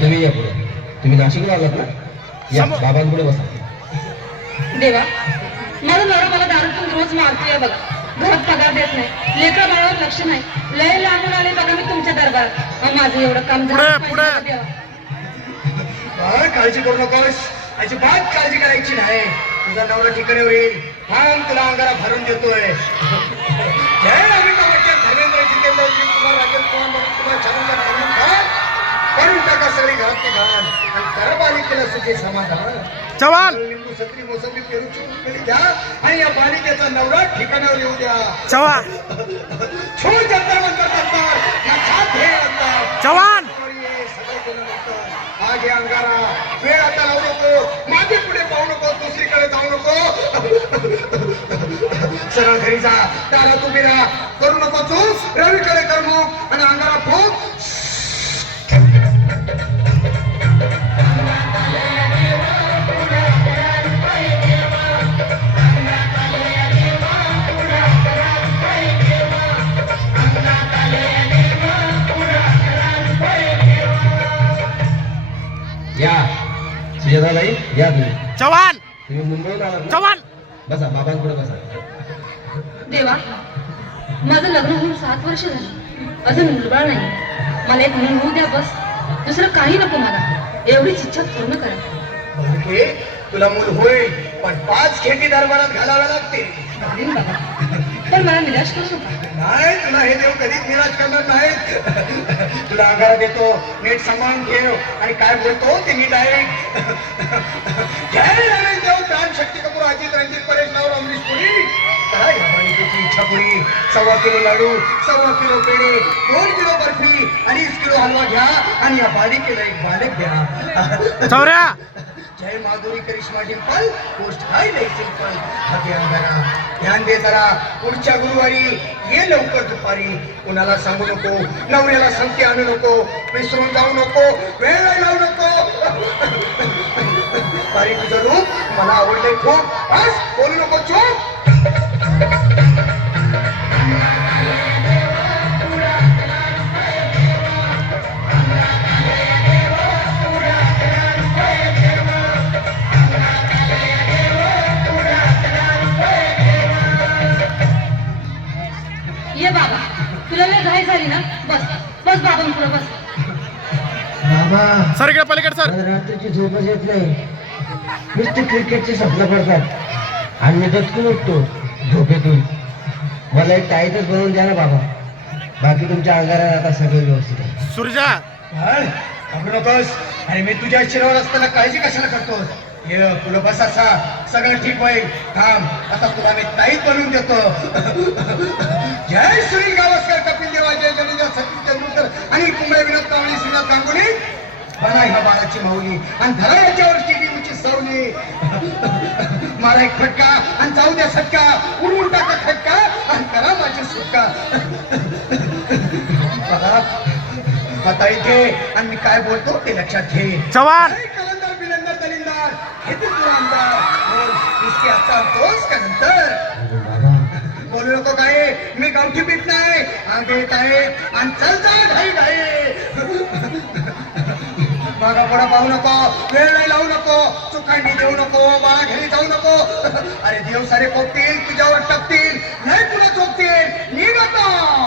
तुम्ही या पुढे. तुम्ही नाशिकला आलात ना? या बाबांपुढे बसा. देवा माझा नवरा मला दारू पण रोज मारतोय बघा. घरात पगार देत नाही लेकर बाळावर लक्ष नाही. लय लांबून आले बघा मी तुमच्या दरबारात. माझं एवढं काम झालं काळजी करू नकोस. अजिबात काळजी करायची नाही. तुझा नवरा ठिकाणीवर येईल. थांब तुला अंगारा भरून देतोय. जय अमिताभ बच्चन धर्मेंद्र जितेंद्रजी कुमार राजेंद्र कुमार मनोज कुमार खान करून टाका सगळी घरातली घाण. आणि करा बालिकेला सुखी समाधान. चव्हाण! लिंबू सत्री मोसंबी पेरूची उकळी द्या. आणि या बालिकेचा नवरा ठिकाणावर येऊ द्या. चव्हाण! छू जंतर मंतर करतात लक्षात हे म्हणतात चव्हाण! सगळं केलं नव्हतं. घे अंगारा. वेळ आता लावू नको. मागे पुढे पाहू नको. दुसरीकडे जाऊ नको. सरळ घरी जा. उभी राहा. करू नको चूक. रवीकडे कर मग आणि अंगारा फूक या. सुजाताबाई या तुम्ही. चव्हाण! तुम्ही मुंबईहून आलात ना? चव्हाण! बसा बाबांपुढे बसा. देवा माझं लग्न होऊन सात वर्ष झाली. अजून मुलबाळ नाही. मला एक मुल होऊ द्या बस. दुसरं काही नको मला. एवढीच इच्छा पूर्ण करा. ओके तुला मूल होईल पण पाच खेटी दरबारात घालाव्या लागतील. चालेल बाबा पण मला निराश करू नका नाही तुला हे देव कधीच निराश करणार नाही तुला अंगारा देतो नीट सांभाळून ठेव. आणि काय बोलतो ते नीट डायरेक्ट जय रमेश देव प्राण शक्ती कपूर अजित रणजित परेश नाव अमरीश पुरी करा या बालिकेची इच्छा पुरी सव्वा किलो लाडू सव्वा किलो पेढे दोन किलो बर्फी अडीच किलो हलवा घ्या आणि या बालिकेला एक बालक चौऱ्या! जय माधुरी करिश्मा डिंपल पोस्ट हाय लई सिंपल. हाती ध्यान दे जरा पुढच्या गुरुवारी ये लवकर दुपारी. कुणाला सांगू नको नवऱ्याला संगती आणू नको विसरून जाऊ नको वेळ लावू नको. बारी तुझं रूप मला आवडले खूप. बस बोलू नको चूप झाली ना? बस बस बाबा पुढे बस. बाबा. सर इकडे पलीकडे सर. रात्रीची झोपच येत नाही. नुसते क्रिकेटचे स्वप्न पडतात. आणि मी दचकून उठतो झोपेतून. मला एक टाईटच बनवून द्या ना बाबा. बाकी तुमच्या अंगारात आता सगळं व्यवस्थित आहे. सुरजा. घाबरू नकोस. आणि मी तुझ्या शिरावर असताना काळजी कशाला करतोस ये तुला बस असा. सगळं ठीक होईल. थांब. आता तुला मी ताईत बनवून देतो. जय सुनील गावस्कर कपिल देवा जय जडेजा सचिन तेंडुलकर आणि कुंबळे विनोद कावळी श्रीनाथ गांगुली बना ह्या बाळाची माऊली. आणि धरा याच्यावर टीव्हीची सावली. मारा एक फटका आणि जाऊ द्या सटका. उडवून टाका खटका आणि करा माझी सुटका. बघा आता इथे आणि मी काय बोलतो ते लक्षात घे. चव्हाण! कलंदर बिलंदर दलिंदर. हे ते तुला आमदार इसकी आता आणतोस का नंतर. लोक काय? मी गावठी पीत नाही. आगे काय? आणि चल जा घाई घाई. मागा पुढे पाहू नको. वेळ नाही लावू नको. चुकांडी देऊ नको. बाळा घरी जाऊ नको. अरे देव सारे पोपतील तुझ्यावर टपतील नाही तुला चोपतील निघ आता.